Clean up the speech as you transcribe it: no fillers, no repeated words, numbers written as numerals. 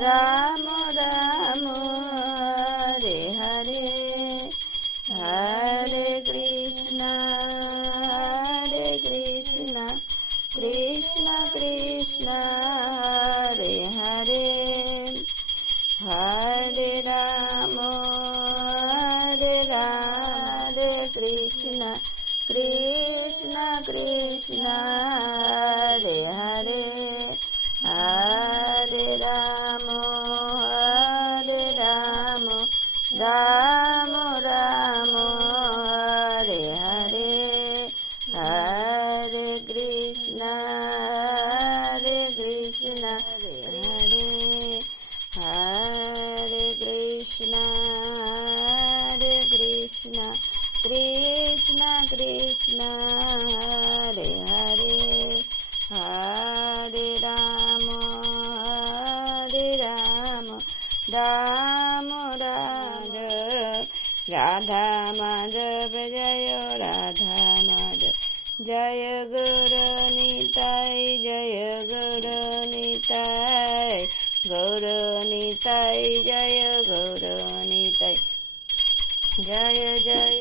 રામ રામ હરે હરે, હરે કૃષ્ણ કૃષ્ણ કૃષ્ણ હરે હરે, હરે રામ હરે કૃષ્ણ કૃષ્ણ કૃષ્ણ હરે હરે, હરે રામ રામ રામ હરે હરે, હરે કૃષ્ણ કૃષ્ણ હરે હરે, હરે કૃષ્ણ કૃષ્ણ કૃષ્ણ હરે હરે, હરે રામ રામ રામ રાધા માધવ જય રાધા માધવ, જય ગુરુ નિતાય, જય ગુરુ નિતાય, ગુરુ નિતાય, જય ગુરુ નિતાય, જય જય